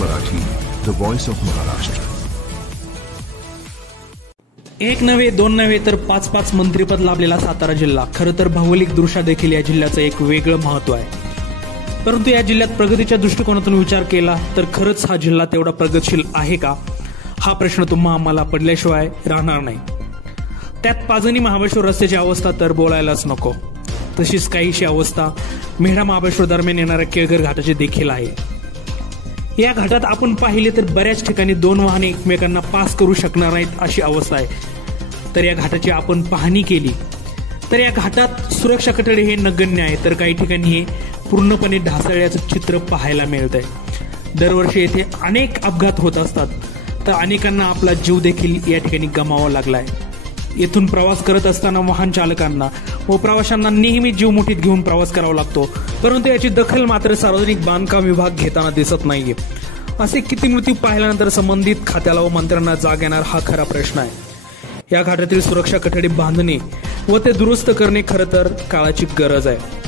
Marathi, the voice of Maharashtra. एक नव्हे दोन नव्हे तर 5-5 मंत्रिपद लाभलेला सातारा जिल्हा खरं तर भौगोलिक दृष्ट्या देखील या जिल्ह्याचं एक वेगळं महत्व आहे। परंतु या जिल्ह्यात प्रगतीच्या दृष्टिकोनातून विचार केला तर खरंच हा जिल्हा तेवढा प्रगतशील आहे का, हा प्रश्न तुम्हा आम्हाला पडल्याशिवाय राहणार नाही। त्यात पाजनी महाबळेश्वर रस्त्याची अवस्था तर बोलायलाच नको। तशीच काहीशी अवस्था मेढा महाबळेश्वर दरम्यान येणाऱ्या केळघर घाटाची देखील आहे। या घाटात आपण पाहिले तर बऱ्याच ठिकाणी 2 वाहने एकमेकांना पास करू शकणार नाहीत अशी अवस्था आहे। तर या घाटाची आपण पाहणी केली तर या घाटात सुरक्षा कठडे हे नगण्य आहे, तर काही ठिकाणी हे पूर्णपणे ढासळल्याचं चित्र पाहायला मिळतंय। दरवर्षी येथे अनेक अपघात होत असतात, तर अनेकांना आपला जीव देखील या ठिकाणी गमावा लागलाय। येथून प्रवास करत असताना वाहन चालकांना व प्रवाशांना नेहमी जीव मुठीत घेऊन प्रवास करावा लागतो, परंतु याची दखल मात्र सार्वजनिक बांधकाम विभाग घेताना दिसत नाहीये। असे किती मृत्यू पाहिल्यानंतर संबंधित खात्याला व मंत्र्यांना जाग येणार हा खरा प्रश्न आहे। या घाटातील सुरक्षा कठडी बांधणे व ते दुरुस्त करणे खरं तर काळाची गरज आहे।